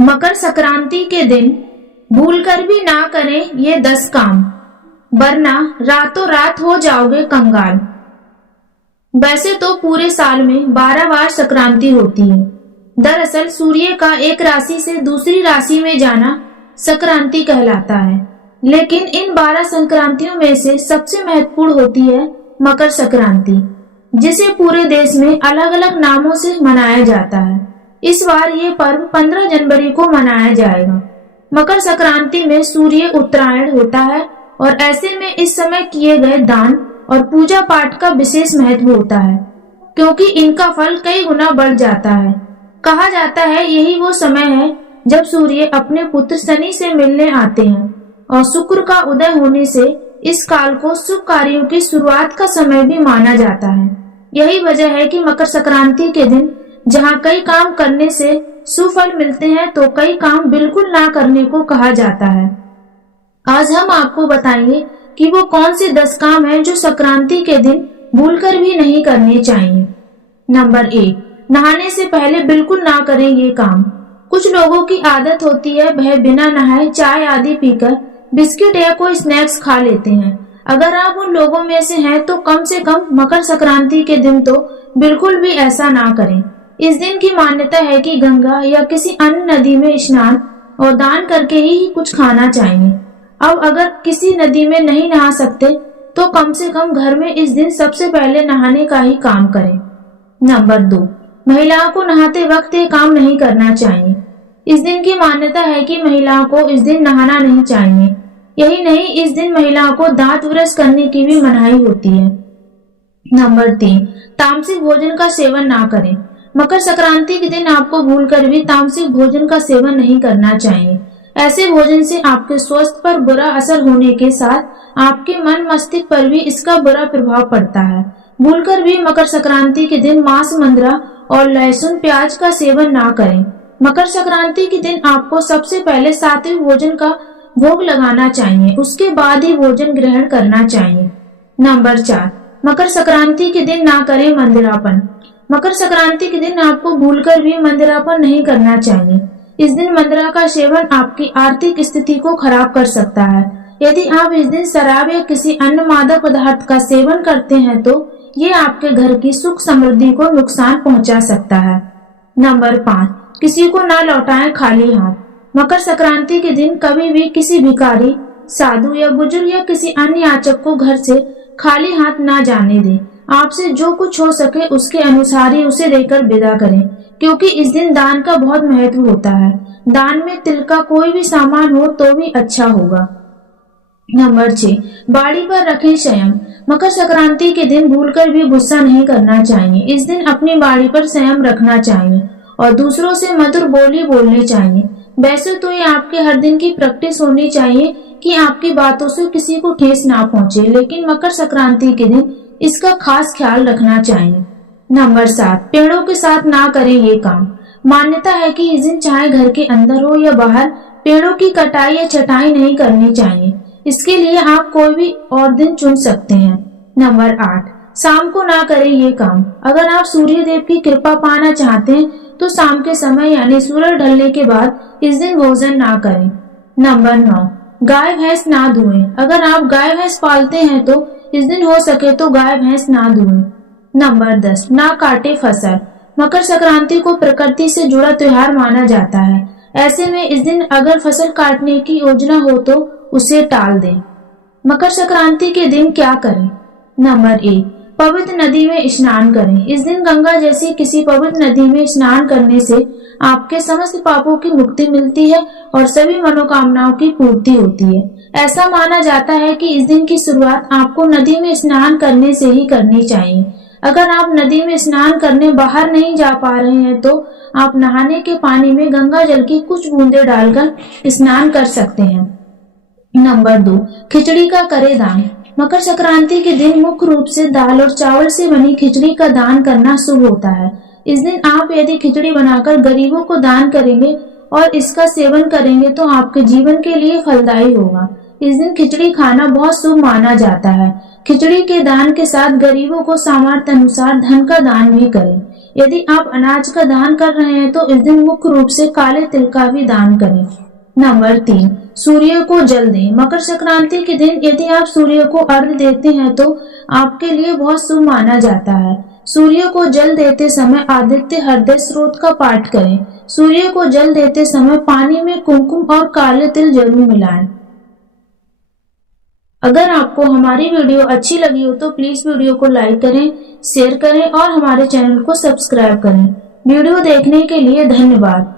मकर संक्रांति के दिन भूलकर भी ना करें ये 10 काम, वरना रातों रात हो जाओगे कंगाल। वैसे तो पूरे साल में 12 बार संक्रांति होती है। दरअसल सूर्य का एक राशि से दूसरी राशि में जाना संक्रांति कहलाता है, लेकिन इन 12 संक्रांतियों में से सबसे महत्वपूर्ण होती है मकर संक्रांति, जिसे पूरे देश में अलग अलग नामों से मनाया जाता है। इस बार ये पर्व 15 जनवरी को मनाया जाएगा। मकर संक्रांति में सूर्य उत्तरायण होता है और ऐसे में इस समय किए गए दान और पूजा पाठ का विशेष महत्व होता है, क्योंकि इनका फल कई गुना बढ़ जाता है। कहा जाता है यही वो समय है जब सूर्य अपने पुत्र शनि से मिलने आते हैं और शुक्र का उदय होने से इस काल को शुभ कार्यों की शुरुआत का समय भी माना जाता है। यही वजह है कि मकर संक्रांति के दिन जहाँ कई काम करने से सुफल मिलते हैं, तो कई काम बिल्कुल ना करने को कहा जाता है। आज हम आपको बताएंगे कि वो कौन से 10 काम हैं जो संक्रांति के दिन भूलकर भी नहीं करने चाहिए। नंबर 1, नहाने से पहले बिल्कुल ना करें ये काम। कुछ लोगों की आदत होती है वह बिना नहाए चाय आदि पीकर बिस्किट या कोई स्नैक्स खा लेते हैं। अगर आप उन लोगों में से हैं तो कम से कम मकर संक्रांति के दिन तो बिल्कुल भी ऐसा ना करें। इस दिन की मान्यता है कि गंगा या किसी अन्य नदी में स्नान और दान करके ही कुछ खाना चाहिए। अब अगर किसी नदी में नहीं नहा सकते तो कम से कम घर में इस दिन सबसे पहले नहाने का ही काम करें। नंबर 2, महिलाओं को नहाते वक्त ये काम नहीं करना चाहिए। इस दिन की मान्यता है कि महिलाओं को इस दिन नहाना नहीं चाहिए। यही नहीं, इस दिन महिलाओं को दांत ब्रश करने की भी मनाही होती है। नंबर 3, तामसिक भोजन का सेवन ना करें। मकर संक्रांति के दिन आपको भूलकर भी तामसिक भोजन का सेवन नहीं करना चाहिए। ऐसे भोजन से आपके स्वास्थ्य पर बुरा असर होने के साथ आपके मन मस्तिष्क पर भी इसका बुरा प्रभाव पड़ता है। भूलकर भी मकर संक्रांति के दिन मांस, मंद्रा और लहसुन प्याज का सेवन ना करें। मकर संक्रांति के दिन आपको सबसे पहले सात्विक भोजन का भोग लगाना चाहिए, उसके बाद ही भोजन ग्रहण करना चाहिए। नंबर 4, मकर संक्रांति के दिन ना करें मंदिरापन। मकर संक्रांति के दिन आपको भूलकर भी मंदिरापन नहीं करना चाहिए। इस दिन मंदिरा का सेवन आपकी आर्थिक स्थिति को खराब कर सकता है। यदि आप इस दिन शराब या किसी अन्य मादक पदार्थ का सेवन करते हैं तो ये आपके घर की सुख समृद्धि को नुकसान पहुंचा सकता है। नंबर 5, किसी को ना लौटाएं खाली हाथ। मकर संक्रांति के दिन कभी भी किसी भिखारी, साधु या बुजुर्ग या किसी अन्य याचक को घर से खाली हाथ ना जाने दें। आपसे जो कुछ हो सके उसके अनुसार ही उसे देकर विदा करें, क्योंकि इस दिन दान का बहुत महत्व होता है। दान में तिल का कोई भी सामान हो तो भी अच्छा होगा। नंबर 6, बाड़ी पर रखें संयम। मकर संक्रांति के दिन भूलकर भी गुस्सा नहीं करना चाहिए। इस दिन अपनी बाड़ी पर संयम रखना चाहिए और दूसरों से मधुर बोली बोलनी चाहिए। वैसे तो ये आपके हर दिन की प्रैक्टिस होनी चाहिए कि आपकी बातों से किसी को ठेस ना पहुंचे, लेकिन मकर संक्रांति के दिन इसका खास ख्याल रखना चाहिए। नंबर 7, पेड़ों के साथ ना करें ये काम। मान्यता है कि इस दिन चाहे घर के अंदर हो या बाहर, पेड़ों की कटाई या छटाई नहीं करनी चाहिए। इसके लिए आप कोई भी और दिन चुन सकते हैं। नंबर 8, शाम को ना करें ये काम। अगर आप सूर्य देव की कृपा पाना चाहते हैं तो शाम के समय यानी सूरज ढलने के बाद इस दिन भोजन ना करें। नंबर 9, गाय भैंस ना धुएं। अगर आप गाय भैंस पालते हैं तो इस दिन हो सके तो गाय भैंस ना धुएं। नंबर 10, ना काटे फसल। मकर संक्रांति को प्रकृति से जुड़ा त्योहार माना जाता है। ऐसे में इस दिन अगर फसल काटने की योजना हो तो उसे टाल दें। मकर संक्रांति के दिन क्या करें? नंबर 1, पवित्र नदी में स्नान करें। इस दिन गंगा जैसी किसी पवित्र नदी में स्नान करने से आपके समस्त पापों की मुक्ति मिलती है और सभी मनोकामनाओं की पूर्ति होती है। ऐसा माना जाता है कि इस दिन की शुरुआत आपको नदी में स्नान करने से ही करनी चाहिए। अगर आप नदी में स्नान करने बाहर नहीं जा पा रहे हैं तो आप नहाने के पानी में गंगा जल की कुछ बूंदें डालकर स्नान कर सकते हैं। नंबर 2, खिचड़ी का करें दान। मकर संक्रांति के दिन मुख्य रूप से दाल और चावल से बनी खिचड़ी का दान करना शुभ होता है। इस दिन आप यदि खिचड़ी बनाकर गरीबों को दान करेंगे और इसका सेवन करेंगे तो आपके जीवन के लिए फलदायी होगा। इस दिन खिचड़ी खाना बहुत शुभ माना जाता है। खिचड़ी के दान के साथ गरीबों को सामर्थ्य अनुसार धन का दान भी करें। यदि आप अनाज का दान कर रहे हैं तो इस दिन मुख्य रूप से काले तिल का भी दान करें। नंबर 3, सूर्य को जल दें। मकर संक्रांति के दिन यदि आप सूर्य को अर्घ्य देते हैं तो आपके लिए बहुत शुभ माना जाता है। सूर्य को जल देते समय आदित्य हृदय स्रोत का पाठ करें। सूर्य को जल देते समय पानी में कुमकुम और काले तिल जरूर मिलाएं। अगर आपको हमारी वीडियो अच्छी लगी हो तो प्लीज वीडियो को लाइक करें, शेयर करें और हमारे चैनल को सब्सक्राइब करें। वीडियो देखने के लिए धन्यवाद।